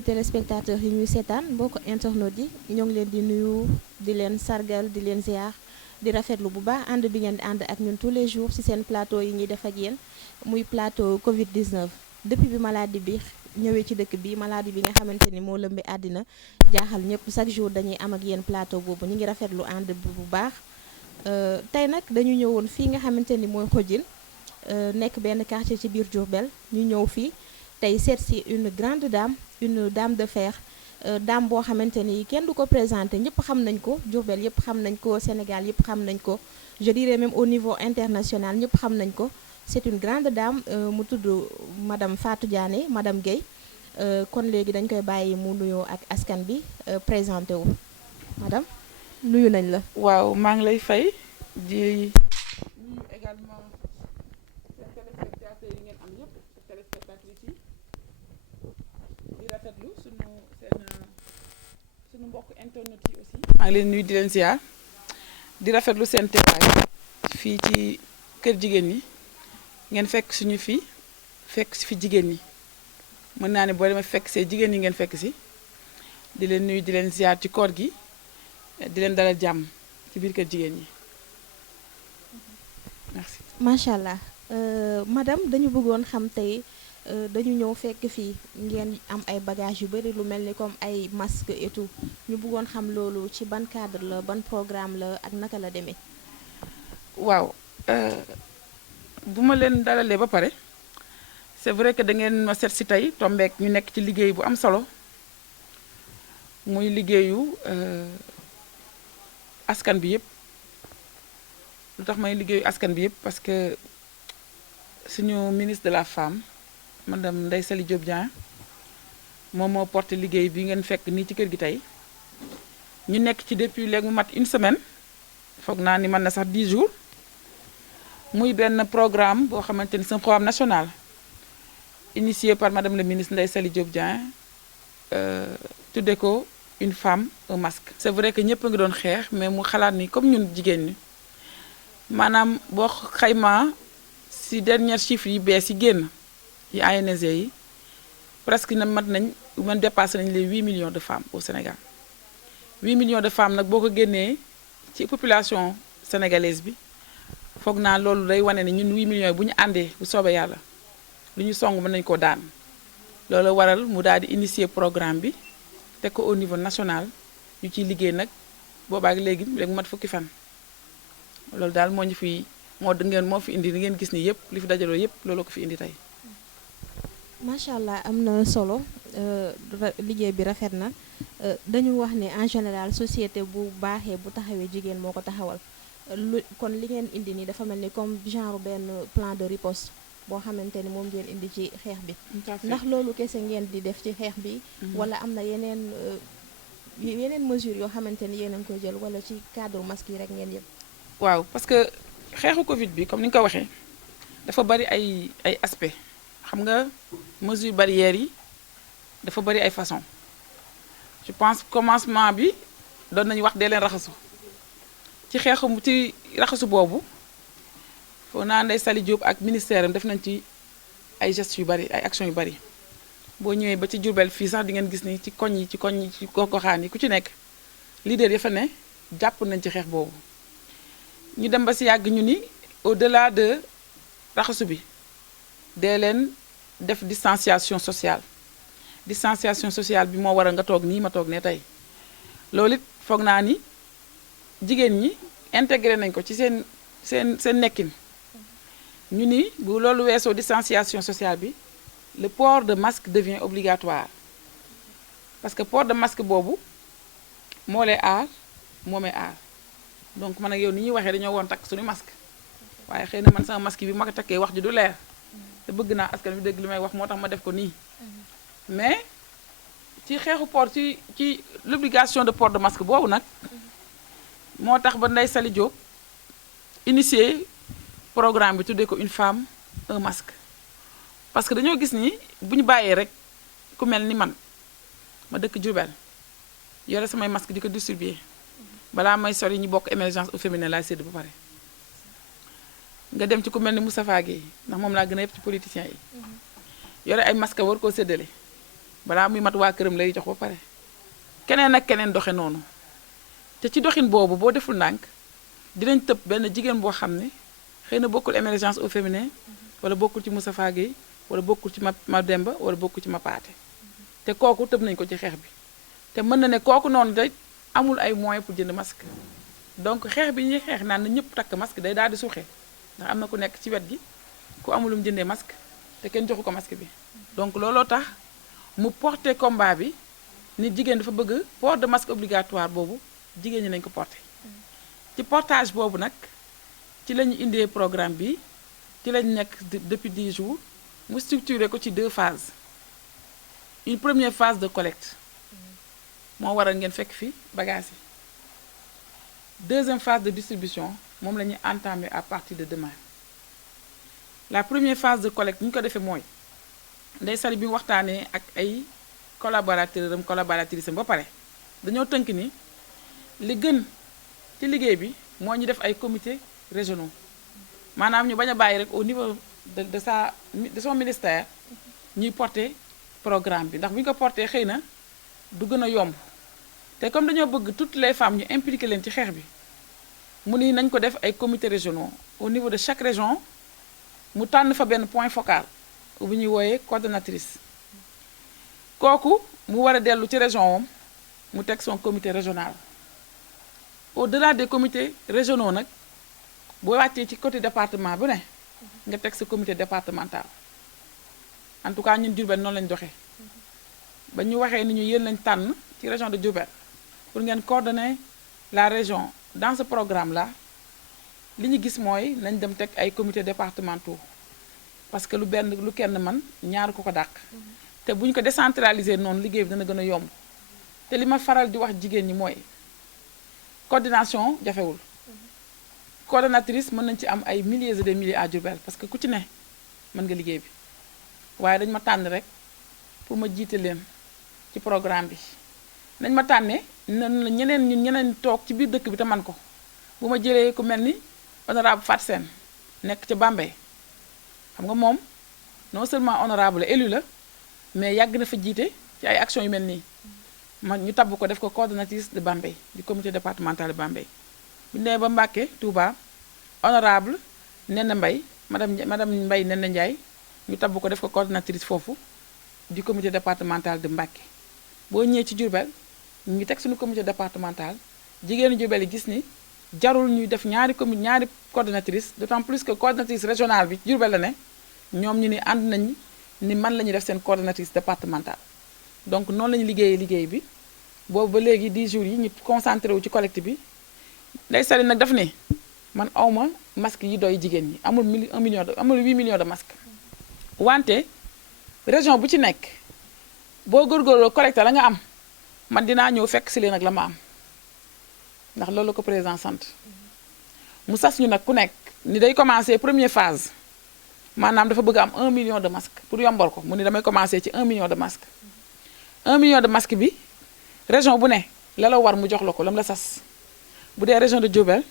mbokki téléspectateurs yi ñuy seetaan mbokk internautes yi ñoo ngi leen di nuyu di leen sargal di leen ziar di rafetlu bu baax ànd bi ngeen di ànd ak ñun tous les jours ci seen plateau yi ñuy def ak yéen muy plateau Covid 19 depuis bi maladie bi ñëwee ci dëkk bi maladie bi nga xamante ni moo lëmbi àddina jaaxal ñëpp chaque jour dañuy am ak yéen plateau boobu ñu ngi rafetlu ànd bi bu baax tey nag dañu ñëwoon fii nga xamante ni mooy Xojil nekk benn quartier ci biir Diourbel ñu ñëw fii tey seet si une grande dame une dame de fer dame boo xamante ni kenn du ko présenté ñëpp xam nañ ko Diourbel yëpp xam nañ ko Sénégal yëpp xam nañ ko je dirais même au niveau international ñëpp xam nañ ko c'est une grande dame mu tudd madame Fatou Diané madame Guèye kon léegi dañ koy bàyyi mu nuyoo ak askan bi présenté wu madame nuyu nañ la. waaw maa ngi lay fay di nuyu également seen téléspectateurs yi ngeen am yëpp téléspectatrices yi di rafetlu suñu mbokk internet yi aussi. maa ngi leen nuyu di leen ziar di rafetlu seen teewaay fii ci kër jigéen ñi ngeen fekk suñu fekk si fi jigéen ñi mën naa ne boo demee fekk see jigéen ñi ngeen fekk si di leen nuyu di leen ziar ci koor gi di leen dalal jàmm ci biir kër jigéen ñi merci. macha allah madame dañu bëggoon xam tey dañu ñëw fekk fii ngeen am ay bagages yu bari lu mel ni comme ay masques et tout ñu bëggoon xam loolu ci ban cadre la ban programme la ak naka la demee. waaw bu ma leen dalalee ba pare c'est vrai que da ngeen ma seet si tey tombeek ñu nekk ci liggéey bu am solo muy liggéeyu askan bi yëpp lu tax may liggéeyu askan bi yëpp parce que suñu ministre de la femme madame Ndeye Saly Diop Dieng moom moo porté liggéey bi ngeen fekk nii ci kër gi tey ñu nekk ci depuis léegi mu mat une semaine foog naa ni mën na sax 10 jours muy benn programme boo xamante ni c'est un programme national initié par madame le ministre Ndeye Saly Diop Dieng tudde ko une femme un masque. c'est vrai que ñëpp a ngi doon xeex mais mu xalaat ni comme ñun jigéen ñi maanaam boo xaymaa ci dernier chiffre yi bees yi génn yi ANSD yi presque na mat nañ man dépassé nañ les 8 millions de femmes au Sénégal 8 millions de femmes nag boo ko génnee ci population sénégalaise bi foog naa loolu day wane ne ñun 8 millions yi bu ñu àndee bu soobee yàlla lu ñu song mën nañu ko daan loolu waral mu daal di initier programme bi teg ko au niveau national ñu ciy liggéey nag boobaak léegi mat fukki fan loolu daal moo ñu fi moo fi indi li ngeen gis ni yëpp li fi dajaloo yëpp loolu ko fi indi tey. macha allah am na solo liggéey bi rafet na dañu wax ne en général société bu baaxee bu taxawee jigéen moo ko taxawal kon li ngeen indi nii dafa mel ni comme genre benn plan de riposte boo xamante ni moom ngeen indi ci xeex bi. ndax loolu kese ngeen di def ci xeex bi. wala am na yeneen mesures yoo xamante ni yéen a ngi koy jël wala ci cadre masque yi rek ngeen yëpp. waaw parce que xeexu Covid bi comme ni nga ko waxee dafa bari ay aspects xam nga mesures barrières yi dafa bari ay façons je pense commencement bi doon nañu wax dee leen raxasu ci raxasu boobu foo naa Ndeye Saly Diop ak ministère am def nañ ci ay gestes yu bari ay actions yu bari boo ñëwee ba ci Diourbel fii sax di ngeen gis ni ci koñ yi ci gox-goxaan yi ku ci nekk leader ya fa ne jàpp nañ ci xeex boobu. ñu dem ba si yàgg ñu ni au-delà de raxasu bi dee leen def distanciation sociale bi moo waral nga toog nii ma toog ne tey loolu it foog naa ni jigéen ñi intégré nañ ko ci seen nekkin ñu ni bu loolu weesoo distanciation sociale bi le port de masque devient obligatoire parce que port de masque boobu moo lay aar moo may aar donc man ak yow ni ñuy waxee dañoo woon takk suñu masque waaye xëy na man sama masque bi ma ko takkee wax ji du leer te bëgg naa askan bi dégg li may wax moo tax ma def ko nii mais ci xeexu port ci l'obligation de port de masque boobu nag moo tax ba Ndeye Saly Diop initier programme bi tuddee ko une femme un masque parce que dañoo gis ni bu ñu bàyyee rek ku mel ni man ma dëkk Diourbel yore samay masque di ko distribuer balaa may sori ñu bokk émergence au féminin laay sédd ba pare nga dem ci ku mel ni Moustapha Guèye ndax moom laa gën a yëpp ci politiciens yi yore ay masque war koo séddale balaa muy mat waa këram lay jox ba pare keneen ak keneen doxe noonu te ci doxin boobu boo deful ndànk dinañ tëb benn jigéen boo xam ne xëy na bokkul émergence au féminin wala bokkul ci Moustapha Guèye wala bokkul ci ma Demba wala bokkul ci ma Paate te kooku tëb nañ ko ci xeex bi te mën na ne kooku noonu day amul ay moyens pour jënd masque donc xeex bi ñuy xeex naan na ñëpp takk masque day daal di suuxee ndax am na ku nekk ci wet gi ku amul lu mu jëndee masque te kenn joxu ko masque bi donc looloo tax mu porté combat bi ni jigéen dafa bëgg port de masque obligatoire boobu jigéen ñi nañ ko porté ci portage boobu nag ci la ñu indee programme bi ci lañ nekk depuis 10 jours mu structuré ko ci 2 phases une première phase de collecte moo waral ngeen fekk fi bagages yi deuxième phase de distribution moom la ñuy entamé à partir de demain la première phase de collecte ni ñu ko defee mooy Ndeye Saly bi mu waxtaanee ak ay collaborateurs am collaboratrices am ba pare dañoo tënk ni li gën ci liggéey bi moo ñu def ay comités régionaux maanaam ñu bañ a bàyyi rek au niveau de son ministère ñuy porter programme bi ndax bu ñu ko porter xëy na du gën a yomb te comme dañoo bëgg toutes les femmes ñu impliquer leen ci xeex bi mu ni nañ ko def ay comités régionaux au niveau de chaque région mu tànn fa benn point focal bu ñuy wooyee coordonnatrice kooku mu war a dellu ci région wam mu teg son comité régional au-delà des comités régionaux nag boo wàccee ci côté département bu ne nga teg sa comité départemental en tout cas ñun Diourbel noonu lañ doxee ba ñu waxee ni ñu yéen lañ tànn ci région de Diourbel pour ngeen coordonner la région dans ce programme là li ñu gis mooy nañ dem teg ay comités départementaux parce que lu kenn man ñaar ko dàq te bu ñu ko décentraliser noonu liggéey bi dana gën a yomb te li ma faral di wax jigéen ñi mooy coordination jafewul coordonnatrice mën nañ ci am ay milliers et des milliers à Diourbel parce que ku ci ne mën nga liggéey bi waaye dañ ma tànn rek pour ma jiite leen ci programme bi nañ ma tànnee ñeneen toog ci biir dëkk bi te man ko bu ma jëlee ku mel ni honorable Fatou Sène nekk ca Bambey xam nga moom non seulement honorable élu la mais yàgg na fa jiite ci ay actions yu mel nii ñu tabb ko def ko coordonnatrice de Bambey du comité départemental de Bambey bu ñu demee ba Mbacké Touba honorable Nene Mbaye madame Mbaye Nene Ndiaye ñu tabb ko def ko coordonnatrice foofu du comité départemental de Mbacké boo ñëwee ci Diourbel ñu ngi teg suñu comité départemental jigéenu Diourbel yi gis ni jarul ñuy def ñaari coordonnatrice d'autant plus que coordonnatrice régionale bi Diourbel la ne ñoom ñu ni ànd nañ ni man la ñuy def seen coordonnatrice départementale donc noonu la ñu liggéey bi boobu ba léegi 10 jours yi ñu concentré wu ci collecte bi Ndeye Saly nag daf ne man awma masque yi doy jigéen ñi amul 8 millions de masques wante région bu ci nekk boo góorgóorloo collecté la nga am man dinaa ñëw fekk si leen ak la ma am ndax loolu ko président sant mu sas ñu nag ku nekk ni day commencé première phase maanaam dafa bëgg am 1 million de masques pour yombal ko mu ni damay commencé ci 1 million de masques 1 million de masques bi région bu ne la war mu jox la ko lam la sas bu dee région de Diourbel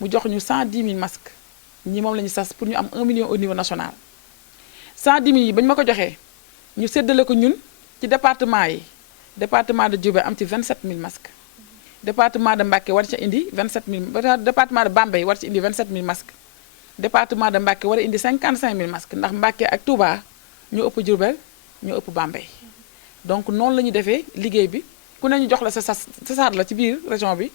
mu jox ñu 110 000 masques ñi moom la ñu sas pour ñu am 1 million au niveau national 110 000 yi ba ñu ma ko joxee ñu séddale ko ñun ci département yi département de Diourbel am ci 27 000 masques département de Mbacké war ci indi 27 000 département de Bambey war ci indi 27 000 masques département de Mbacké war a indi 55 000 masques ndax Mbacké ak Touba ñoo ëpp Diourbel ñoo ëpp Bambey donc noonu la ñu defee liggéey bi ku ne ñu jox la sa saat la ci biir région bi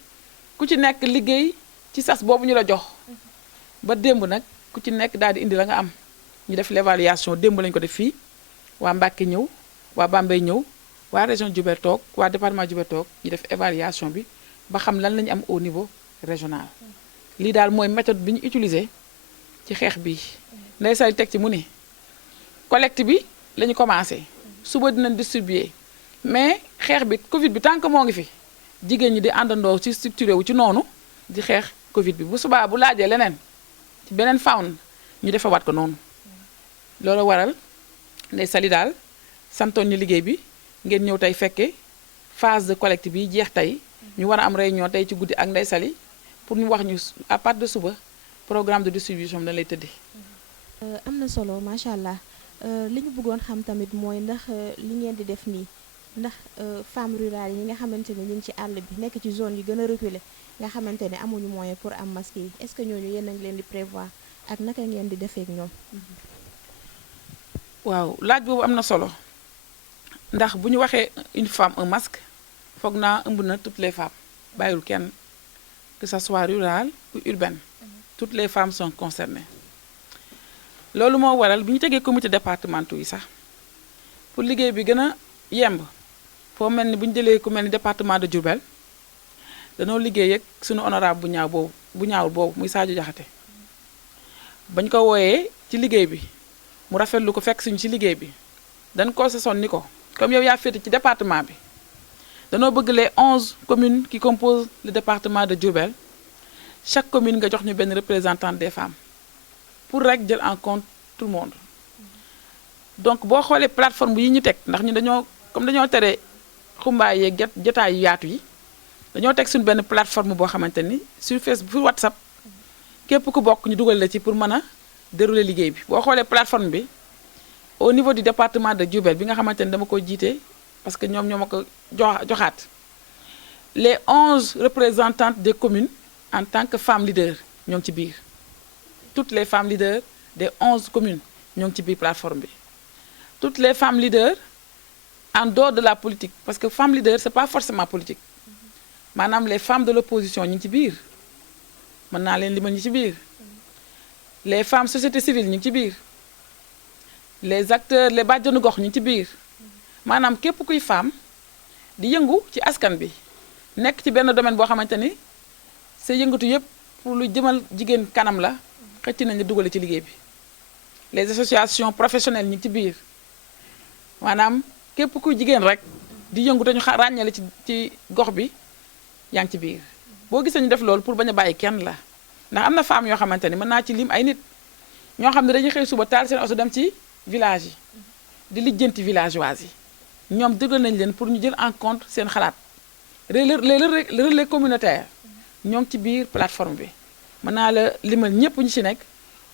ku ci nekk liggéey ci sas boobu ñu la jox ba démb nag ku ci nekk daal di indi la nga am ñu def l'évaluation démb lañu ko def fii waa Mbacké ñëw waa Bambey ñëw waa région Diourbel toog waa département Diourbel toog ñu def évaluation bi ba xam lan la ñu am au niveau régional lii daal mooy méthode bi ñu utilisé ci xeex bi Ndeye Saly teg ci mu ni collecte bi la ñu commencé suba dinañ distribuer mais xeex bi Covid bi tant que moo ngi fi jigéen ñi di àndandoo ci structuré wu ci noonu di xeex Covid bi bu subaa bu laajee leneen ci beneen fawn ñu defewaat ko noonu loolu waral Ndeye Saly daal santoon ñu liggéey bi ngeen ñëw tey fekke phase de collecte bi jeex tey ñu war a am réunion tey ci guddi ak Ndeye Saly pour ñu wax ñu à partir de suba programme de distribution bi dañ lay tëddee. am na solo macha allah li ñu bëggoon xam tamit mooy ndax li ngeen di def nii ndax femmes rurales yi nga xamante ne ñu ngi ci àll bi nekk ci zone yi gën a reculé nga xamante ne amuñu moyen pour am masque yi est-ce que ñooñu yéen a ngi leen di prévoir ak naka ngeen di defee ak ñoom. waaw laaj boobu am na solo ndax bu ñu waxee une femme un masque foog naa ëmb na toutes les femmes bàyyil kenn que ça soit rural ou urbaine toutes les femmes sont concernées loolu moo waral bi ñu tegee comité départementaux yi sax pour liggéey bi gën a yemb foo mel ni bu ñu jëlee ku mel ni département de Diourbel danoo liggéey ak sunu honorable bu ñaawul boobu muy Sadio Diakhaté bañ ko wooyee ci liggéey bi mu rafetlu ko fekk suñu ci liggéey bi dañ ko sasoon ni ko comme yow yaa féete ci département bi danoo bëgg les 11 communes qui composent le département de Diourbel chaque commune nga jox ñu benn représentante des femmes pour rek jël en compte tout le monde donc boo xoolee plateforme yi ñu teg ndax ñu dañoo tere xumbaay yeeg jotaay yu yaatu yi dañoo teg suñu benn plateforme boo xamante ni sur Facebook sur WhatsApp képp ku bokk ñu dugal la ci pour mën a dérouler liggéey bi boo xoolee plateforme bi au niveau du département de Diourbel bi nga xamante ni dama ko jiite parce que ñoom ñoo ma ko joxaat les 11 représentantes des communes en tant que femmes leaders ñoo ngi ci biir toutes les femmes leaders des 11 communes ñoo ngi ci biir plateforme bi toutes les femmes leaders en dehors de la politique parce que femme leader c'est pas forcément politique maanaam les femmes de l'opposition ñu ngi ci biir mën naa leen limal ñi ci biir les femmes société civile ñu ngi ci biir les acteurs les bàjjanu gox ñu ngi ci biir maanaam képp kuy femme di yëngu ci askan bi nekk ci benn domaine boo xamante ni sa yëngatu yépp pour lu jëmal jigéen kanam la xëcc nañ la dugale ci liggéey bi les associations professionnelles ñu ngi ci biir maanaam képp kuy jigéen rek di yëngu te ñu ràññale ci gox bi yaa ngi ci biir boo gisee ñu def loolu pour bañ a bàyyi kenn la ndax am na femmes yoo xamante ni mën naa ci lim ay nit ñoo xam ne dañuy xëy suba taal seen oto dem ci village yi di lijjanti villageois yi ñoom déglu nañ leen pour ñu jël en compte seen xalaat les relais communautaires ñoo ngi ci biir plateforme bi mën naa la limal ñëpp ñu ci nekk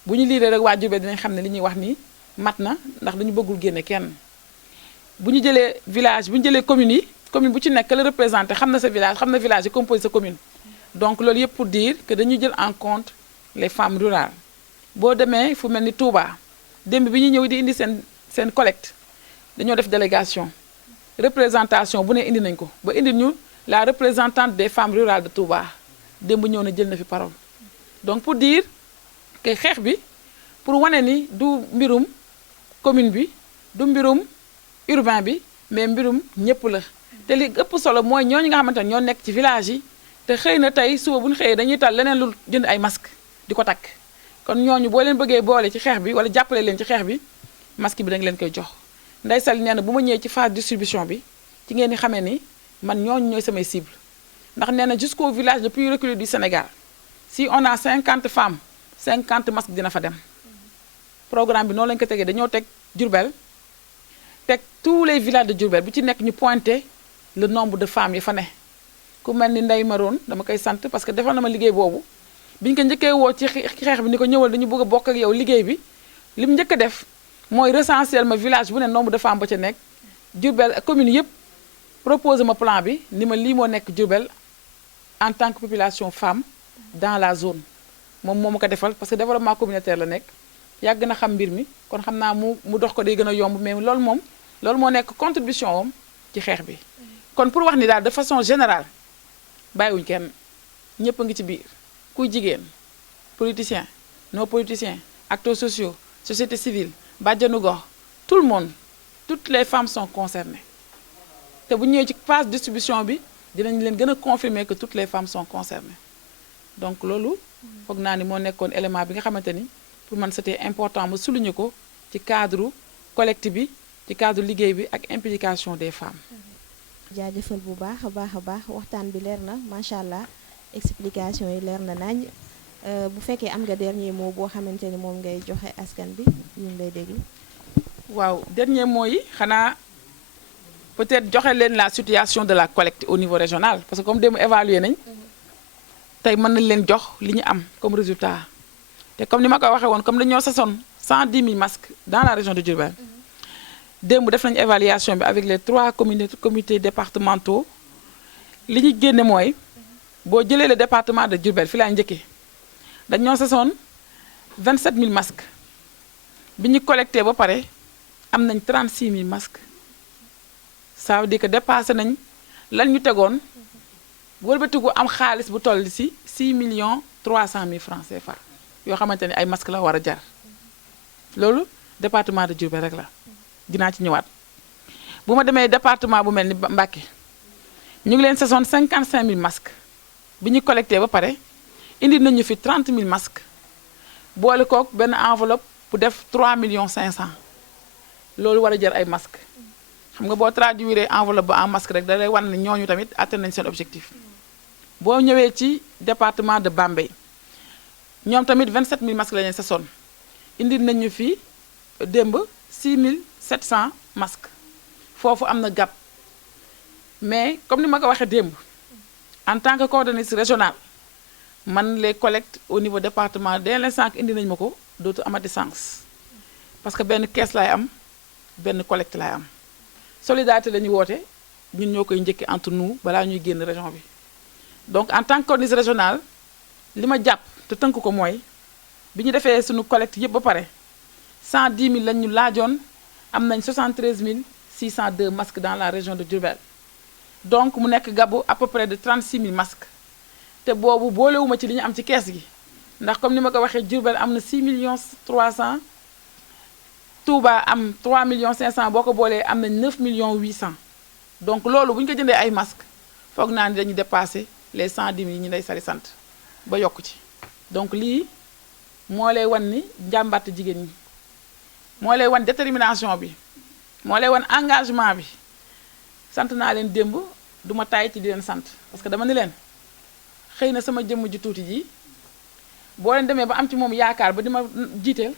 bu ñu liiree rek waa Diourbel dinañ xam ne li ñuy wax ni mat na ndax dañu bëggul génne kenn bu ñu jëlee village bu ñu jëlee communes yi commune bu ci nekk la représenté xam na sa village xam na village yi composé sa commune donc loolu yëpp pour dire que dañuy jël en compte les femmes rurales boo demee fu mel ni Touba démb bi ñu ñëw di indi seen collecte dañoo def délégation représentation bu ne indi nañ ko ba indi ñu la représentante des femmes rurales de Touba démb ñëw na jël na fi parole donc pour dire que xeex bi pour wane ni du mbirum commune bi du mbirum urbain bi mais mbirum ñëpp la te li ëpp solo mooy ñooñu nga xamante ne ñoo nekk ci village yi te xëy na tey suba bu ñu xëyee dañuy tal leneen lu jënd ay masque di ko takk kon ñooñu boo leen bëggee boole ci xeex bi wala jàppale leen ci xeex bi masque bi da nga leen koy jox Ndeye Sall nee na bu ma ñëwee ci phase distribution bi ci ngeen di xamee ni man ñooñu ñooy samay cible ndax nee na jusqu'au village le plus reculé du Sénégal si on a 50 femmes 50 masques dina fa dem programme bi noonu lañu ko tegee dañoo teg Diourbel teg tous les villages de Diourbel bu ci nekk ñu pointé le nombre de femmes yi fa ne ku mel ni Ndeye Maroon dama koy sant parce que defal na ma liggéey boobu biñu ko njëkkee woo ci xeex bi ni ko ñëwal dañu bëgg a bokk ak yow liggéey bi li mu njëkk a def mooy recenser ma village bu ne nombre de femmes ba ca nekk Diourbel commune yëpp proposé ma plan bi ni ma lii moo nekk Diourbel en tant que population femme dans la zone moom moo ma ko defal parce que développement communautaire la nekk yàgg na xam mbir mi kon xam naa mu dox ko day gën a yomb mais loolu moo nekk contribution am ci xeex bi kon pour wax ni daal de façon générale bàyyiwuñ kenn ñëpp a ngi ci biir kuy jigéen politicien non politicien acteurs sociaux société civile bàjjanu gox tout le monde toutes les femmes sont concernées te bu ñëwee ci phase distribution bi dinañ leen gën a confirmer que toutes les femmes sont concernées donc loolu foog naa ni moo nekkoon élément bi nga xamante ni pour man c'était important ma souligner ko ci cadre collecte bi ci cadre liggéey bi ak implication des femmes. jaajëfal bu baax a baax waxtaan bi leer na macha allah explication yi leer na nañ bu fekkee am nga dernier mot boo xamante ni moom ngay joxe askan bi ñu ngi lay déglu. waaw dernier mot yi xanaa peut-être joxe leen la situation de la collecte au niveau régional parce que comme démb évaluer nañ tey mën nañ leen jox li ñu am comme résultat te comme ni ma ko waxee woon comme dañoo sasoon 110 000 masques dans la région de Diourbel démb def nañ évaluation bi avec les 3 comités départementaux li ñu génne mooy boo jëlee le département de Diourbel fi laa njëkkee dañoo sasoon 27 000 masques bi ñu collecté ba pare am nañ 36 000 masques ça veut dire que dépassé nañ lan ñu tegoon wëlbatiku am xaalis bu toll ci 6 300 000 francs CFA yoo xamante ne ay masques la war a jar loolu département de Diourbel rek la dinaa ci ñëwaat bu ma demee département bu mel ni Mbacké ñu ngi leen sasoon 55 000 masques bi ñu collecté ba pare indi nañu fi 30 000 masques boole kook benn enveloppe bu def 3 500 000 loolu war a jar ay masques xam nga boo traduire enveloppe ba en masque rek da lay wan ne ñooñu tamit atteindre nañ seen objectif boo ñëwee ci département de Bambey ñoom tamit 27 000 masques la leen sasoon indi nañu fi démb 6 700 masques foofu am na gap mais comme ni ma ko waxee démb en tant que coordonnatrice régionale man les collectes au niveau département dès l'instant que indi nañu ma ko dootu amati sens parce que benn caisse laay am benn collecte laay am solidarité la ñu woote ñun ñoo koy njëkki entre nous balaa ñuy génn région bi donc en tant que coordonnatrice régionale li ma jàpp te tënk ko mooy bi ñu defee suñu collecte yëpp ba pare 110 000 lañ ñu laajoon am nañ 73 602 masques dans la région de Diourbel donc mu nekk gabu à peu près de 36 000 masques te boobu boolewuma ci li ñu am ci kees gi ndax comme ni ma ko waxee Diourbel am na 6 300 Touba am 3 500 boo ko boolee am nañ 9 800 donc loolu bu ñu ko jëndee ay masques foog naa ni dañu dépassé les 110 000 yi ñu lay sari sant ba yokku ci donc lii moo lay wan ni njàmbaat jigéen ñi moo lay wan détermination bi moo lay wan engagement bi sant naa leen démb du ma taay ci di leen sant parce que dama ni leen xëy na sama jëmm ji tuuti ji boo leen demee ba am ci moom yaakaar ba di ma jiiteel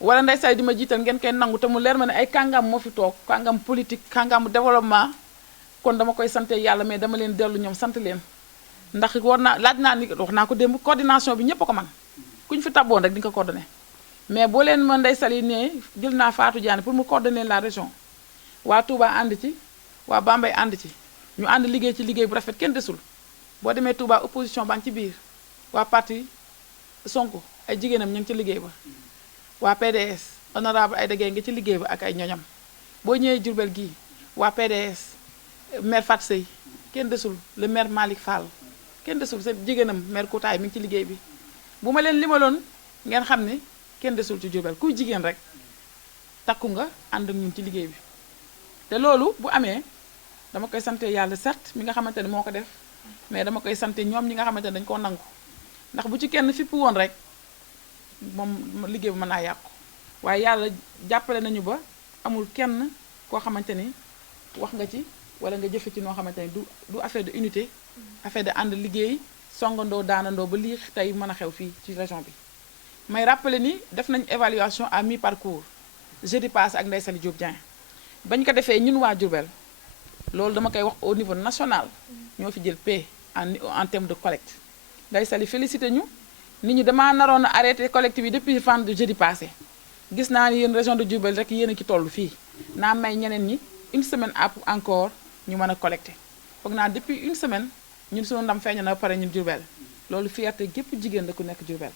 wala nday say di ma jiital ngeen koy nangu te mu leer ma ne ay kàngam moo fi toog kàngam politique kàngam développement kon dama koy sante yàlla mais dama leen dellu ñoom sant leen ndax war naa laaj naa ni wax naa ko démb coordination bi ñëpp a ko man ku ñu fi taboon rek di nga ko coordonné mais boo leen ma ndey sali ne jël naa Fatou Diané pour mu coordonner la région waa Touba ànd ci waa Bambey ànd ci ñu ànd liggéey ci liggéey bu rafet kenn desul boo demee Touba opposition baa ngi ci biir waa parti Sonko ay jigéenam ñu ngi ci liggéey ba waa PDS honorable Aïda Gueye nga ci liggéey ba ak ay ñoñam boo ñëwee Diourbel gii waa PDS maire Fatou Seye kenn desul le maire Malick Fall kenn desul seen jigéenam maire Koutaay mi ngi ci liggéey bi bu ma leen limaloon ngeen xam ne kenn desul ci Diourbel kuy jigéen rek takku nga ànd ak ñun ci liggéey bi te loolu bu amee dama koy sante yàlla certes mi nga xamante ne moo ko def mais dama koy sante ñoom ñi nga xamante ne dañu koo nangu ndax bu ci kenn fipp woon rek moom liggéey bi mën naa yàqu waaye yàlla jàppale nañu ba amul kenn koo xamante ni wax nga ci wala nga jëfe ci noo xamante ni du affaire de unité affaire de ànd liggéey songandoo daanandoo ba lii tey mën a xew fii ci région bi may rappeler ni def nañ évaluation à mi-parcours jeudi passé ak Ndeye Saly Diop Dieng bañ ko defee ñun waa Diourbel loolu dama koy wax au niveau national ñoo fi jël paie en terme de collecte Ndeye Saly félicité ñu nit ñi damaa naroon a arrêté collecte bi depuis fin de jeudi passé gis naa ni yéen région de Diourbel rek yéen a ci toll fii naa may ñeneen ñi une semaine encore ñu mën a collecté foog naa depuis une semaine ñun suñu ndam feeñ na ba pare ñun Diourbel loolu fierté gépp jigéen da ku nekk Diourbel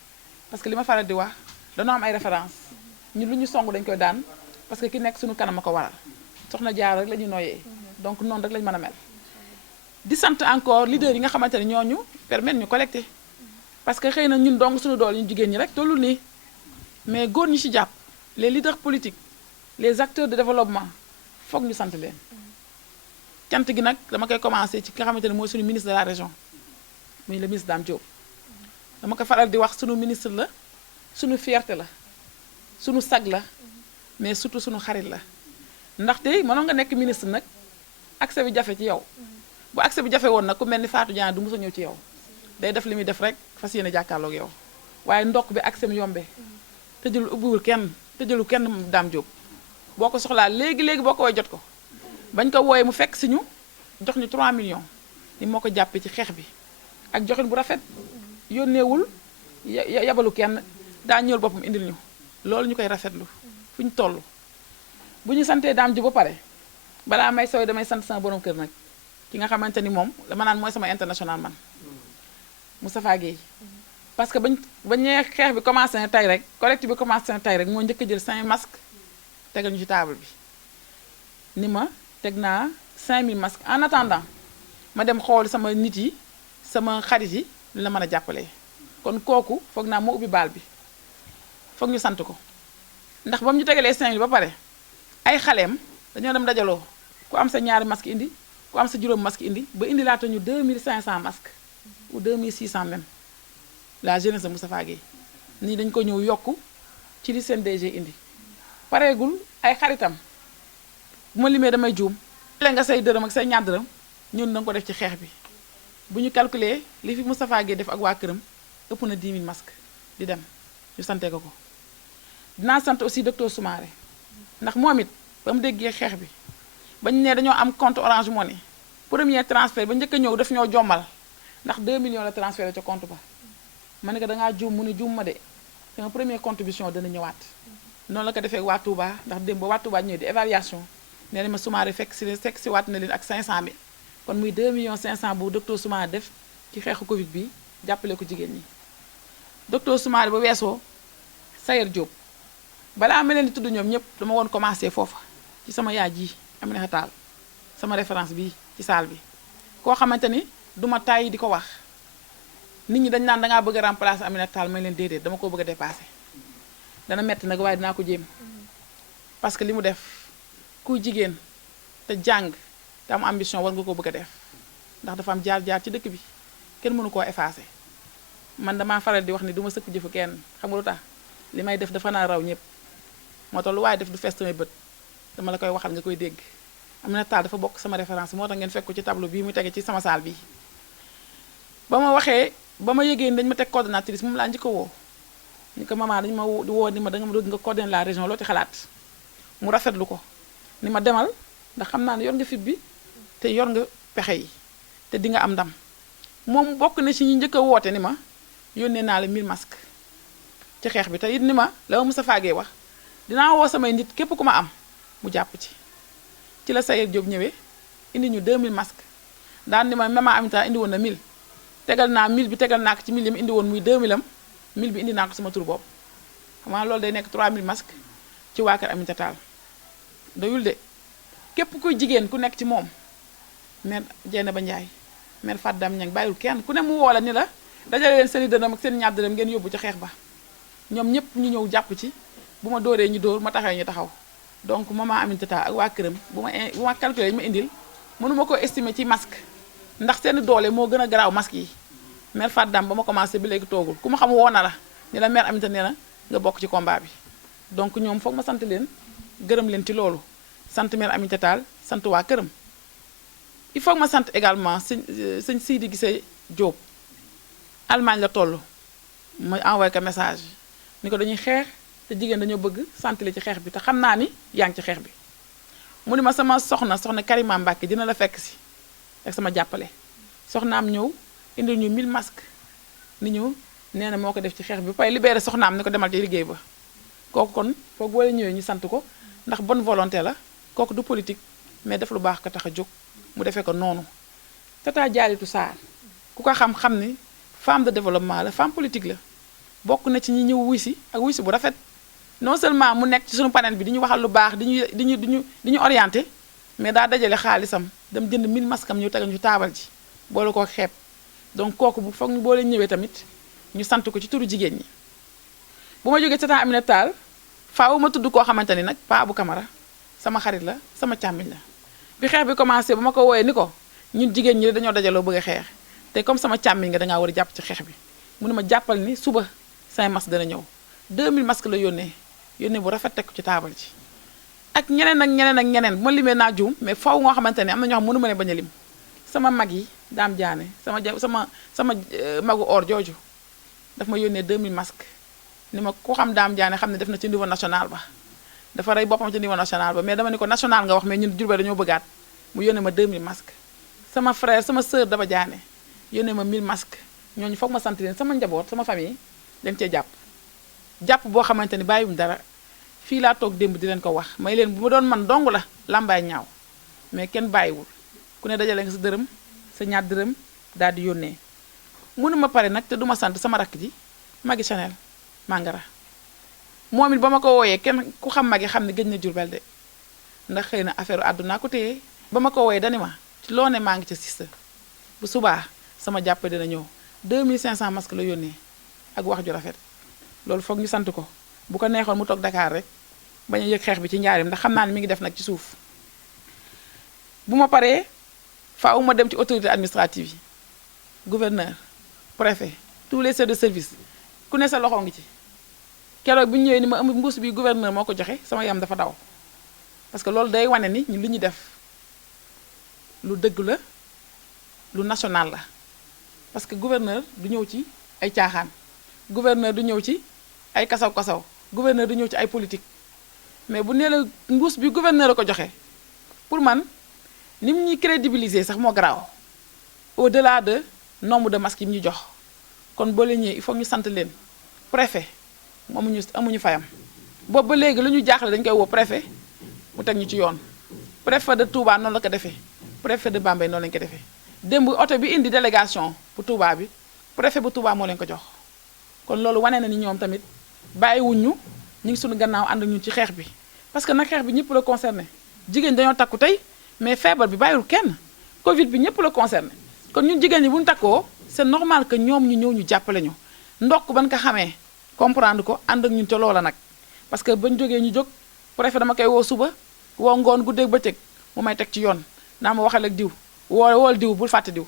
parce que li ma faral di wax dañoo am ay référence ñun lu ñu song dañu koy daan parce que ki nekk suñu kanam a ko waral soxna jaar rek la ñuy nooyee donc noonu rek lañu mën a mel di sant encore leader yi nga xamante ne ñooñu permettre ñu collecté parce que xëy na ñun dong suñu dool ñu jigéen ñi rek tollu nii mais góor ñi ci jàpp les leaders politiques les acteurs de développement foog ñu sant leen cant gi nag dama koy commencé ci ki nga xamante ne mooy suñu ministre de la région muy le ministre Dame Diop dama ko faral di wax suñu ministre la suñu fierté la suñu sag la mais surtout suñu xarit la ndaxte mënoon nga nekk ministre nag accès bi jafe ci yow bu accès bi jafe woon nag ku mel ni Fatou Diané du mos a ñëw ci yow day def li muy def rek fas yéene jàkkaarloog yow waaye ndokk bi accès mi yombee tëjul ubbiwul kenn tëjalu kenn Dame Diop boo ko soxlaa léegi-léegi boo ko woy jot ko bañ ko wooyee mu fekk si ñu jox ñu 3 millions ni moo ko jàppee ci xeex bi ak joxin bu rafet yónneewul yabalu kenn daa ñëwul boppam indil ñu loolu ñu koy rafetlu fu ñu toll bu bu ñu santee Dame Diop ba pare balaa may sooy damay sant sama borom kër nag ki nga xamante ni moom dama naan mooy sama international man Moustapha Guèye parce que bañ ñee xeex bi commencé na tey rek collecte bi commencé na tey rek moo njëkk a jël 5 masques tegal ñu ci table bi ni ma teg naa 5000 masques en attendant ma dem xool sama nit yi sama xarit yi lu la mën a jàppalee kon kooku foog naa moo ubbi baal bi foog ñu sant ko ndax ba mu ñu tegalee 5000 ba pare ay xaleem dañoo dem dajaloo ku am sa ñaari masque indi ku am sa juróom masque indi ba indi laata ñu 2500 masques ou 2600 même la jeunesse de Moustapha Guèye nii dañ ko ñëw yokku ci li seen DG indi pareegul ay xaritam bu ma limee damay juum le nga say dërëm ak say ñaar dërëm ñun danga ko def ci xeex bi bu ñu calculer li fi Moustapha Guèye def ak waa këram ëpp na 10 000 masques di dem ñu sante ko dinaa sant aussi docteur Soumaré ndax moom it ba mu déggee xeex bi bañ ne dañoo am compte Orange Money premier transfert ba njëkk a ñëw daf ñoo jommal ndax 2 millions la transféré ca compte ba ma ne ko dangaa juum mu ne juum ma de sama première contribution dana ñëwaat noonu la ko defee waa Touba ndax démb ba waa Touba ñëwee di évaluation nee na ma Soumaré fekk si waat na leen ak 500000 kon muy 2 millions 500 bu docteur Soumaré def ci xeexu Covid bi jàppale ko jigéen ñi docteur Soumaré ba weesoo Sayer Diop balaa ma leen di tudd ñoom ñëpp dama woon commencé foofa ci sama yaay ji Aminata Tall sama référence bi ci salle bi koo xamante ni duma tàyyi di ko wax nit ñi dañ naan dangaa bëgg a remplacer Aminata Tall may leen déedéet dama ko bëgg a dépasser dana metti nag waaye dinaa ko jéem parce que li mu def ku jigéen te jàng te am ambition war nga ko bëgg a def ndax dafa am jaar-jaar ci dëkk bi kenn mënu koo effacer man damaa faral di wax ni du ma sëkk jëfu kenn xam nga lu tax li may def dafa naa raw ñëpp moo tax lu waaye def du fees samay bët dama la koy waxal nga koy dégg Aminata Tall dafa bokk sama référence moo tax ngeen fekk ko ci tableau bii muy tege ci sama salle bi ba ma waxee ba ma yëgee dañ ma teg coordonnatrice moom laa njëkk a woo ni ko maman dañu ma woo ni ma danga ma bëgg nga coordonner la région loo ci xalaat mu rafetlu ko ni ma demal ndax xam naa ne yor nga fit bi te yor nga pexe yi te di nga am ndam moom bokk na ci ñi njëkk a woote ni ma yónnee naa la 1000 masques ci xeex bi te it ni ma la ma Moustapha Guèye wax dinaa woo samay nit képp ku ma am mu jàpp ci la Sayer Diop ñëwee indi ñu 2000 masques daan ni ma maman Aminata indi woon na 1000 tegal naa 1000 bi tegal naa ko ci 1000 yi mu indi woon muy 2000 am 1000 bi indi naa ko sama tur boobu xam nga loolu day nekk 3000 masques ci waa kër Aminata Tall doyul de képp kuy jigéen ku nekk ci moom mère Dieynaba Ndiaye mère Fadam Niang bàyyil kenn ku ne mu woo la ni la dajale leen seen i dërëm ak seen ñaar dërëm ngeen yóbbu ci xeex ba ñoom ñëpp ñu ñëw jàpp ci bu ma dóoree ñu dóor ma taxawee ñu taxaw donc maman Aminata Tall ak waa këram bu ma calculé yi ma indil mënuma ko estimer ci masque ndax seen doole moo gën a garaaw masque yi mère Fadam ba ma commencé ba léegi toogul ku ma xam woo na la ni la mère Aminata nee na nga bokk ci combat bi donc ñoom foog ma sant leen gërëm leen ci loolu sant mère Aminata Tall sant waa këram il faut ma sant également sëñ Sidi Gissé Diop Allemagne la toll ma envoyé ko message ni ko dañuy xeex te jigéen dañoo bëgg sant li ci xeex bi te xam naa ni yaa ngi ci xeex bi mu ni ma sama soxna Karima Mbacke dina la fekk si ak sama jàppale soxnaam ñëw indil ñu 1000 masques ni ñu nee na moo ko def ci xeex bi ba pare libéré soxnaam ni ko demal ci liggéey ba kooku kon foog boo ñëwee ñu sant ko ndax bonne volonté la kooku du politique mais def lu baax ko tax a jóg mu defee ko noonu Tata Diallitou Sarr ku ko xam ni femme de développement la femme politique la bokk na ci ñi ñëw wuy si ak wuy si bu rafet non seulement mu nekk ci suñu panel bi di ñu waxal lu baax di ñu orienté mais daa dajale xaalisam dem jënd 1000 masques am ñëw tegal ñu taabal ji boole koo xeeb donc kooku bu foog ñu boo leen ñëwee tamit ñu sant ko ci turu jigéen ñi bu ma jógee Tata Aminata Tall faaw ma tudd koo xamante ni nag Pa Abou Camara sama xarit la sama càmmiñ la bi xeex bi commencé ba ma ko wooyee ni ko ñun jigéen ñi dañoo dajaloo bëgg a xeex te comme sama càmmiñ nga dangaa war a jàpp ci xeex bi mu ne ma jàppal ni suba 5 masques dana ñëw 2000 masques la yónnee bu rafet teg ko ci taabal ji ak ñeneen bu ma limee naa juum mais faw ngoo xamante ne am na ñoo xam mënu ma ne bañ a lim sama mag yi Dame Diané sama magu or jooju daf ma yónnee 2000 masques ni ma ku xam Dame Diané xam ne def na ci niveau national ba dafa rey boppam ci niveau national ba mais dama ni ko national nga wax mais ñun Diourbel dañoo bëggaat mu yónnee ma 2000 masques sama frère sama sœur Daba Diané yónnee ma 1000 masques ñooñu foog ma sant leen sama njaboot sama famille dañ cee jàpp boo xamante ni bàyyiwuñ dara fii laa toog démb di leen ko wax may leen bu ma doon man dong la làmbaay ñaaw mais kenn bàyyiwul ku ne dajale nga sa dërëm sa ñaar dërëm daal di yónnee mënuma pare nag te duma sant sama rakk ji Magui Chanel Mangara moom it ba ma ko wooyee kenn ku xam Magui xam ne gëj na Jurbel de ndax xëy na affaire àdduna ko téye ba ma ko wooyee dani ma ci loo ne maa ngi ca sista bu subaa sama jàpp dina ñëw 2500 masques la yónnee ak wax ju rafet loolu foog ñu sant ko bu ko neexoon mu toog Dakar rek bañ a yëg xeex bi ci njaarim ndax xam naa ne mi ngi def nag ci suuf bu ma paree faaw ma dem ci autorité administrative yi gouverneur préfet tous les chefs de service ku ne sa loxo ngi ci keroog bu ñu ñëwee ni ma am mbuus bi gouverneur moo ko joxe sama yam dafa daw parce que loolu day wane ni ñu li ñu def lu dëgg la lu national la parce que gouverneur du ñëw ci ay caaxaan gouverneur du ñëw ci ay kasaw-kasaw gouverneur du ñëw ci ay politique mais bu nee la mbuus bi gouverneur a ko joxe pour man ni mu ñuy crédibiliser sax moo garaaw au delà de nombre de masques yi ñu jox kon boo leen ñëwee il faut ñu sant leen préfet amuñu fayam boobu ba léegi lu ñu jaaxle dañu koy woo préfet mu teg ñu ci yoon préfet de Touba noonu la ko defee préfet de Bambey noonu lañu ko defee démb oto bi indi délégation bu Touba bi préfet bu Touba moo leen ko jox kon loolu wane na ni ñoom tamit bàyyiwuñ ñu ngi suñu gannaaw ànd ñu ci xeex bi parce que nag xeex bi ñëpp la concerné jigéen dañoo takku tey mais feebar bi bàyyiwul kenn Covid bi ñëpp la concerné kon ñun jigéen ñi bu ñu takkoo c'est normal que ñoom ñu ñëw ñu jàppale ñu ndokk ban ko xamee comprendre ko ànd ak ñun ca loola nag parce que bañ jógee ñu jóg préfet dama koy woo suba woo ngoon guddeeg bëccëg mu may teg ci yoon naa ma waxal ak diw wool diw bul fàtte diw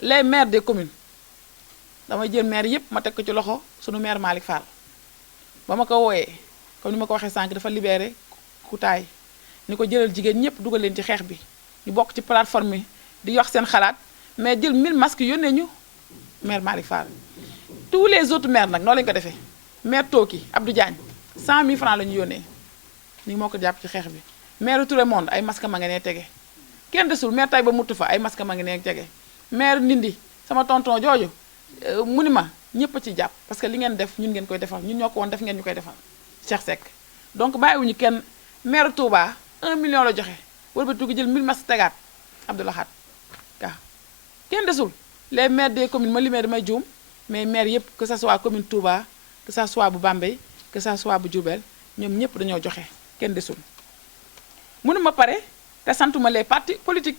les maires des communes damay jël maire yëpp ma teg ko ci loxo sunu maire Malick Fall ba ma ko wooyee comme ni ma ko waxee sànq dafa libéré Koutaay ni ko jëlal jigéen ñëpp dugal leen ci xeex bi ñu bokk ci plateforme yi di yox seen xalaat mais jël 1000 masques yónnee ñu maire Malick Fall tous les autres maires nag noo lañu ko defee maire Toki Abdou Diagne 100 000 francs la ñu yónnee ni moo ko jàpp ci xeex bi maire Touré Monde ay masques ma nga nee tege kenn desul maire Taïba Moutou fa ay masques ma nga nee tege maire Ndindi sama tonton jooju mu ni ma ñëpp a ci jàpp parce que li ngeen def ñun ngeen koy defal ñun ñoo ko woon def ngeen ñu koy defal Cheikh Seck donc bàyyiwuñu kenn maire Touba 1 million la joxe wëlbati ko jël 1000 masques tegaat Abdoulahat waaw kenn desul les maires des communes ma limee damay juum mais maire yëpp que ça soit commune Touba que ça soit bu Bambey que ça soit bu Diourbel ñoom ñëpp dañoo joxe kenn desul mënuma pare te santuma les partis politiques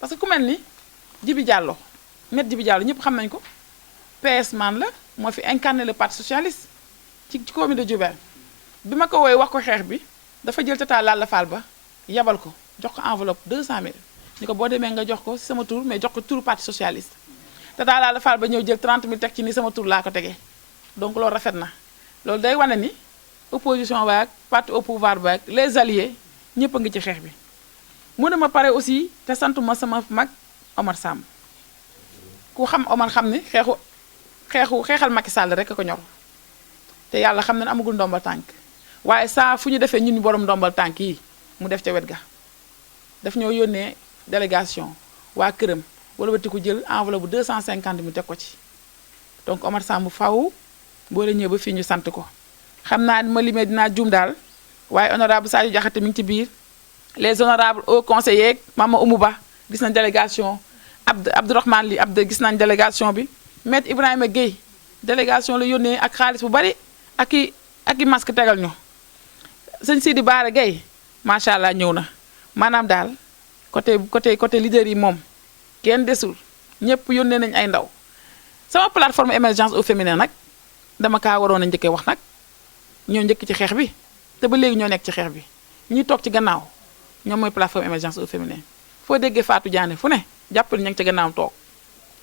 parce que ku mel ni Djibi Diallo maître Djibi Diallo ñëpp xam nañu ko PS man la moo fi incarné le parti socialiste ci commune de Diourbel bi ma ko woowee wax ko xeex bi dafa jël tata Lalla Fall ba yabal ko jox ko enveloppe 200 000 ni ko boo demee nga jox ko ci sama tur mais jox ko turu parti socialiste tata Lalla Fall ba ñëw jël 30 000 teg ci ni sama tur laa ko tegee donc loolu rafet na loolu day wane ni opposition baak parti au pouvoir baak les alliés ñëpp a ngi ci xeex bi mu ne ma pare aussi te santuma sama mag Omar Samb ku xam Omar xam ni xeexal Macky Sall rek a ko ñor te yàlla xam na ne amagul ndombal tànk waaye saa fu ñu defee ñun borom ndombal tànk yi mu def ca wet ga daf ñoo yónnee délégation waa këram wala ba ku jël enveloppe bu 250 000 teg ko ci donc Omar Samb faw boo la ñëwee ba fii ñu sant ko xam naa ni ma limee dinaa juum daal waaye honorable Sadio Diakhaté mi ngi ci biir les honorables hauts conseillers Mama Oumou Ba gis nañ délégation Abdourahmane Li Abdou gis nañ délégation bi maître Ibrahima Gueye délégation la yónnee ak xaalis bu bari ak i masque tegal ñu sëñ Sidi Baara Gueye macha allah ñëw na maanaam daal côté leader yi moom kenn desul ñëpp yónnee nañ ay ndaw sama plateforme émergence au féminin nag dama kaa waroon a njëkkee wax nag ñoo njëkk ci xeex bi te ba léegi ñoo nekk ci xeex bi ñu toog ci gannaaw ñoom mooy plateforme émergence au féminin foo déggee Fatou Diané fu ne jàppale ña ngi ci gannaawam toog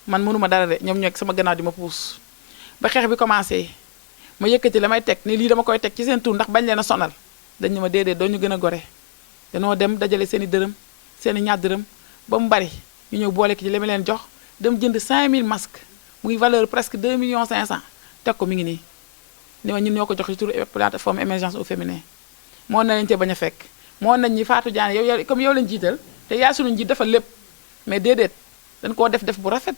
man mënuma dara de ñoom ñoo sama gannaaw di ma puus ba xeex bi commencé ma yëkkati la may teg ni lii dama koy teg ci seen tur ndax bañ leen a sonal dañu ma déedéet doo ñu gën a gore danoo dem dajale seen i dërëm seen i ñaar dërëm ba mu bari ñu ñëw boole ki ci li ma leen jox dem jënd 5000 masques muy valeur presque 2 millions 500 teg ko mi ngi nii ni ma ñun ñoo ko jox ci turu plateforme émergence au féminin moo na leen cee bañ a fekk moo nañ ñi Fatou Diané yow comme yow lañ jiital te yaa sunu njiit defal lépp mais déedéet dañ koo def bu rafet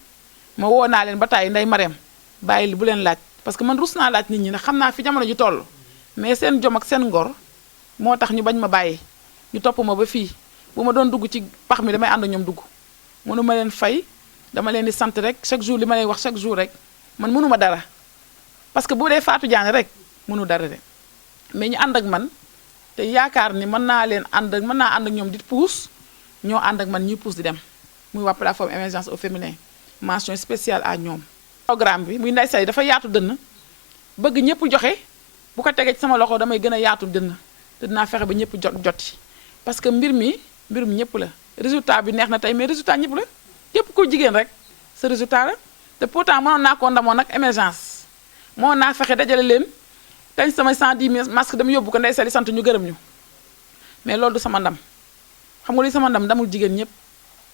ma woo naa leen ba tàyyi nday Marème bàyyi bu leen laaj parce que man rus naa laaj nit ñi nag xam naa fi jamono ji toll mais seen jom ak seen ngor moo tax ñu bañ ma bàyyi ñu topp ma ba fii bu ma doon dugg ci pax mi damay ànd ñoom dugg mënu ma leen fay dama leen di sant rek chaque jour li ma leen wax chaque jour rek man mënu ma dara parce que bu dee Fatou Diané rek mënu dara de mais ñu ànd ak man te yaakaar ni mën naa ànd ak ñoom di puus ñoo ànd ak man ñuy puus di dem muy waa plateforme émergence au féminin mention spéciale à ñoom. programme bi muy Ndeye Saly dafa yaatu dënn bëgg ñëpp joxe bu ko tegee ci sama loxo damay gën a yaatu dënn te dinaa fexe ba ñëpp joti parce que mbirum ñëpp la résultat bi neex na tey mais résultat ñëpp la képp ku jigéen rek sa résultat la te pourtant mënoon naa koo ndamoon nag émergence moo naa fexe dajale leen tañ sama 110 masques dama yóbbu ko Ndeye Saly sant ñu gërëm ñu mais loolu du sama ndam xam nga li sama ndamul jigéen ñëpp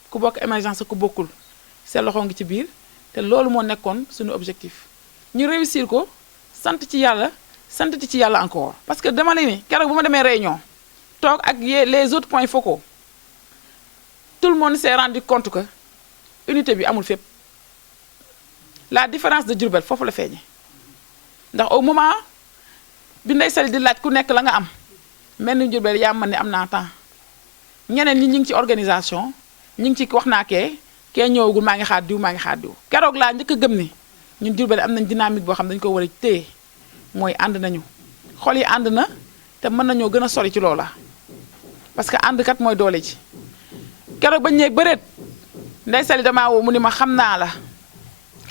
ku bokk émergence ku bokkul seen loxo ngi ci biir te loolu moo nekkoon suñu objectif ñu réussir ko sant ci yàlla encore parce que dama lay ni keroog bu ma demee réunion toog ak les autres points focaux tout le monde s'est rendu compte que unité bi amul fépp la différence de Diourbel foofu la feeñe ndax au moment bi Ndeye Saly di laaj ku nekk la nga am mel ni Diourbel yaa man ne am naa temps ñeneen ñi ñu ngi ci organisation ñu ngi ci wax naa kee ñëwagul maa ngi xaar diw keroog laa njëkk a gëm ni ñun Diourbel am nañ dynamique boo xam dañu ko war a téye mooy ànd nañu xol yi ànd na te mën nañoo gën a sori ci loola parce que ànd kat mooy doole ji keroog bañ ñëw bëreet Ndeye Saly damaa woo mu ni ma xam naa la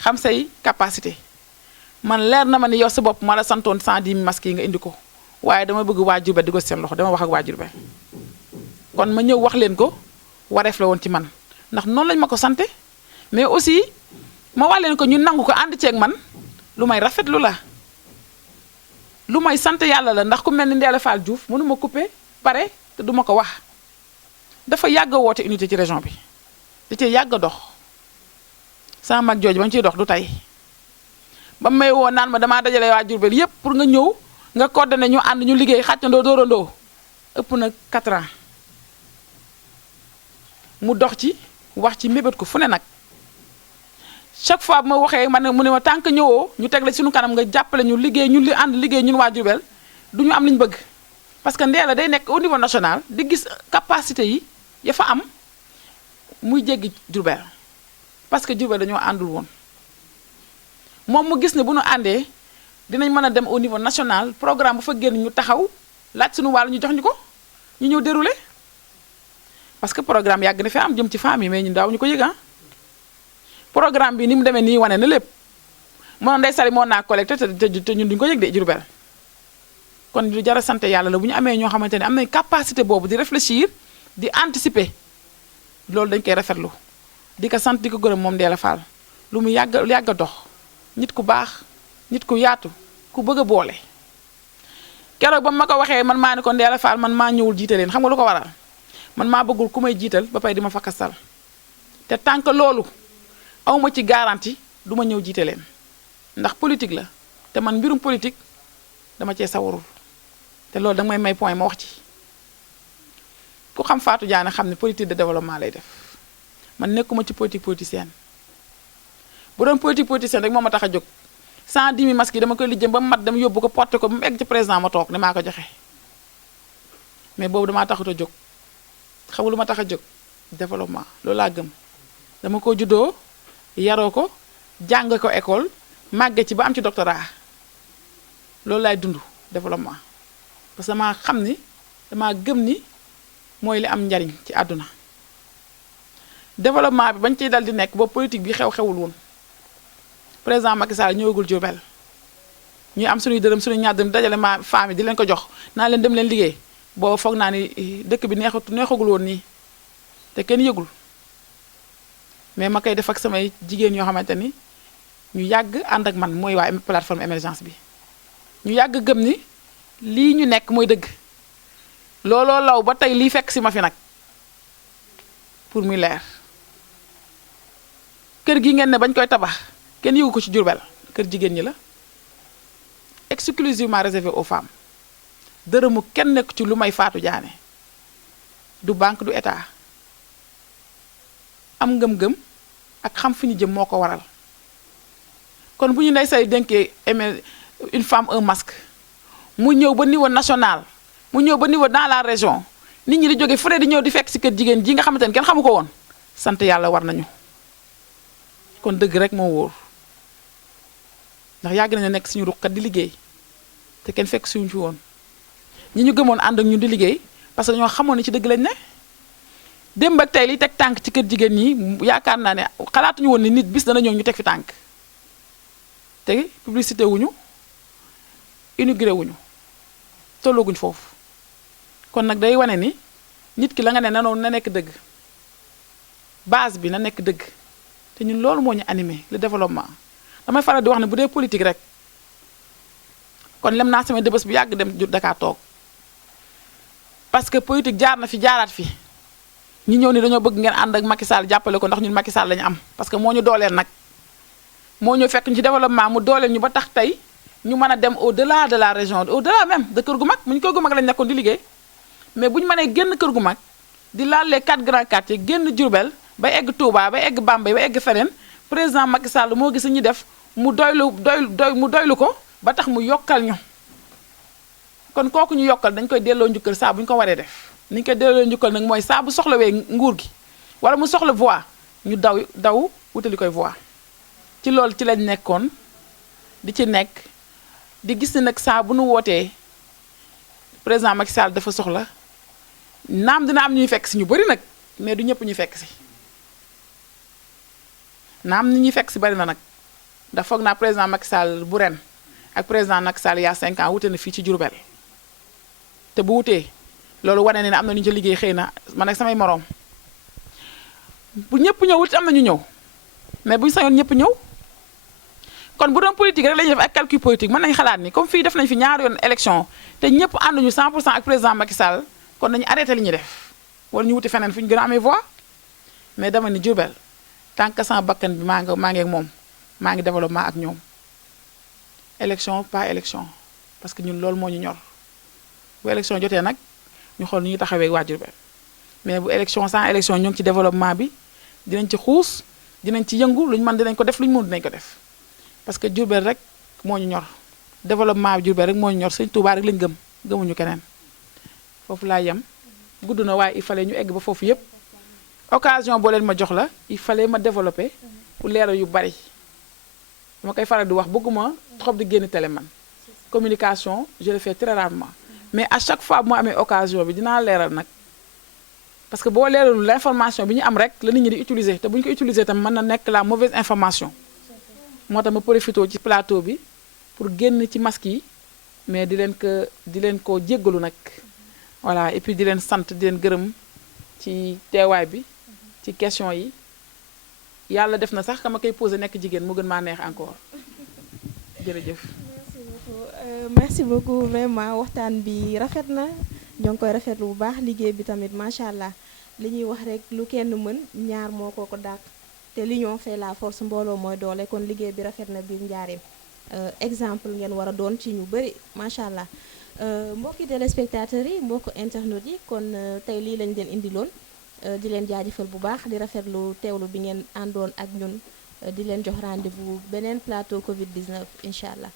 xam say capacité man leer na ma ni yow sa bopp ma la santoon 110 masques yi nga indi ko waaye dama bëgg waa Diourbel di ko seen loxo dama wax ak waa Diourbel kon ma ñëw wax leen ko wareef la woon ci man ndax noonu lañ ma ko sante mais aussi ma wax leen ko ñu nangu ko ànd ceeg man lu may rafetlu la lu may sant yàlla la ndax ku mel ni Ndella Fall Diouf mënuma couper pare te duma ko wax dafa yàgg a woote unité ci région bi da cee yàgg a dox sama mag jooju ba ñu ciy dox du tey ba may woo naan ma damaa dajale waa Diourbel yépp pour nga ñëw nga coordonné ñu ànd ñu liggéey xàccandoo dóorandoo ëpp na 4 ans mu dox ci wax ci mébét ko fu ne nag chaque fois bu ma waxee man ne mu ne ma tant que ñëwoo ñu teg la suñu kanam nga jàppale ñu liggéey ñun li ànd liggéey ñun waa Diourbel du ñu am li ñu bëgg parce que Ndella day nekk au niveau national di gis capacité yi ya fa am muy jéggi Diourbel parce que Diourbel dañoo àndul woon moom mu gis ne bu ñu àndee dinañ mën a dem au niveau national programme bu fa génn ñu taxaw laaj suñu wàll ñu jox ñu ko ñu ñëw déroulé parce que programme yàgg na fi am jëm ci femmes yi mais ñun daaw ñu ko yëg programme bi ni mu demee nii wane na lépp moo Ndeye Saly moo naa collecté te ñun duñu ko yëg de Diourbel kon lu jar a sant yàlla la bu ñu amee ñoo xamante ne am nañ capacité boobu di réfléchir di anticiper loolu dañ koy rafetlu di ko sant di ko gërëm moom Ndella Fall lu mu yàgg a dox nit ku baax nit ku yaatu ku bëgg a boole keroog ba ma ko waxee man maa ne ko Ndella Fall man maa ñëwul jiite leen xam nga lu ko waral man maa bëggul ku may jiital ba pay di ma fakkasal te tant que loolu awma ci garantie du ma ñëw jiite leen ndax politique la te man mbirum politique dama cee sawarul te loolu danga may point ma wax ci ku xam Fatou Diané xam ne politique de développement lay def man nekkuma ci politique politicienne bu doon politique politicienne rek moo ma tax a jóg 110 000 masques yi dama koy lijjëm ba mu mat dama yóbbu ko porté ko ba mu egg ci président ma toog ne maa ko joxe mais boobu damaa taxut a jóg xamul lu ma tax a jóg développement loolu laa gëm dama ko juddoo yaroo ko jàng ko école màgge ci ba am ci doctorat loolu laay dund développement parce que damaa xam ni damaa gëm ni mooy li am njariñ ci àdduna développement bi bañ ciy dal di nekk boobu politique bi xewul woon président Macky Sall ñëwagul Diourbel ñuy am suñuy dërëm suñuy ñaar dërëm dajale ma famille di leen ko jox naa leen dem leen liggéey boobu foog naa ni dëkk bi neexagul woon nii te kenn yëgul mais ma koy def ak samay jigéen yoo xamante ni ñu yàgg ànd ak man mooy waa plateforme émergence bi ñu yàgg gëm ni lii ñu nekk mooy dëgg looloo law ba tey lii fekk si ma fi nag pour muy leer kër gi ngeen ne bañ koy tabax kenn yëgu ko ci Diourbel kër jigéen ñi la exclusivement réservé aux femmes dërëmu kenn nekk ci lu may Fatou Diané du banque du état am ngëm-ngëm ak xam fi ñu jëm moo ko waral kon bu ñu Ndeye Saly dénkee une femme un masque mu ñëw ba niveau national mu ñëw ba niveau dans la région nit ñi di jóge fu ne di ñëw di fekk ci kër jigéen ji nga xamante ne kenn xamu ko woon sant yàlla war nañu kon dëgg rek moo wóor ndax yàgg nañu nekk suñu ruqkat di liggéey te kenn fekk suñu fi woon ñi ñu gëmoon ànd ak ñun di liggéey parce que dañoo xamoon ni ci dëgg lañ ne démb ak tey li teg tànk ci kër jigéen ñi yaakaar naa ne xalaatuñu woon ni nit bis dana ñëw ñu teg fi tànk te publicité wuñu inauguré wuñu tollooguñ foofu kon nag day wane ni nit ki la nga ne na nekk dëgg base bi na nekk dëgg te ñun loolu moo ñu animé le développement damay faral di wax ne bu dee politique rek kon lem naa sama dëbës bi yàgg dem Dakar toog parce que politique jaar na fi jaaraat fi ñu ñëw ni dañoo bëgg ngeen ànd ak Macky Sall jàppale ko ndax ñun Macky Sall lañu am parce que moo ñu dooleel nag moo ñu fekk ñu ci développement mu dooleel ñu ba tax tey ñu mën a dem au delà de la région au delà même de kër gu mag mu ñu kër gu mag lañ nekkoon di liggéey mais bu ñu mënee génn kër gu mag di laal les 4 grands quartiers génn Diourbel ba egg Touba ba egg Bambey ba egg feneen président Macky Sall moo gis ñu def mu doylu ko ba tax mu yokkal ñu kon kooku ñu yokkal dañ koy delloo njukkal saa bu ñu ko waree def ni ñu koy delloo njukkal nag mooy saa bu soxlawee nguur gi wala mu soxla voix ñu daw wutali koy voix ci loolu ci lañ nekkoon di ci nekk di gis ni nag saa bu nu wootee président Macky Sall dafa soxla naam dina am ñuy fekk si ñu bari nag mais du ñëpp ñu fekk si naam ni ñuy fekk si bari na nag ndax foog naa président Macky Sall bu ren ak président Macky Sall yaa 5 ans wute na fii ci Diourbel te bu wutee loolu wane ne am na ñu ci liggéey xëy na man ak samay moroom bu ñëpp ñëw wut am na ñu ñëw mais bu ñu sañoon ñëpp ñëw kon bu doon politique rek la ñuy def ak calcul politique mën nañu xalaat ni comme fii def nañ fi ñaari yoon élection te ñëpp ànduñu 100% ak président Macky Sall kon nañu arrêté li ñuy def wala ñu wuti feneen fu ñu gën a amee voix mais dama ni Diourbel tant que sama bakkan bi maa ngi ak moom maa ngi développement ak ñoom élection pas élection parce que ñun loolu moo ñu ñor bu élection jotee nag ñu xool ni ñuy taxawee waa Diourbel mais bu élection sans élection ñoo ngi ci développement bi dinañ ci xuus dinañ ci yëngu lu ñu mën dinañ ko def lu ñu mën dinañ ko def parce que Diourbel rek moo ñu ñor développement bi Diourbel rek moo ñu ñor Sëñ Touba rek lañ gëmuñu keneen foofu laa yem gudd na waaye il fallait ñu egg ba foofu yépp occasion boo leen ma jox la il fallait ma développer pour leeral yu bari dama koy faral di wax bëgguma trop di génn télé man communication je le fais très rarement mais à chaque fois bu ma amee occasion bi dinaa leeral nag parce que boo leeralul l'information bi ñu am rek la nit ñi di utiliser te bu ñu ko utiliser tam mën na nekk la mauvaise information moo tax ma profité ci plateau bi pour génn ci masque yi mais di leen ko jéggalu nag voilà et puis di leen sant di leen gërëm ci teewaay bi ci question yi yàlla def na sax kama koy posé nekk jigéen mu gën maa neex encore jërëjëf. merci beaucoup vraiment waxtaan bi rafet na ñoo ngi koy rafetlu bu baax liggéey bi tamit macha allah li ñuy wax rek lu kenn mën ñaar moo ko dàq te l'union fait la force mbooloo mooy doole kon liggéey bi rafet na biir njaareem exemple ngeen war a doon ci ñu bëri macha allah mbokki téléspectateurs yi mbokk internautes yi kon tey lii lañ leen indiloon di leen jaajëfal bu baax di rafetlu teewlu bi ngeen àndoon ak ñun di leen jox rendez-vous beneen plateau Covid 19 incha allah.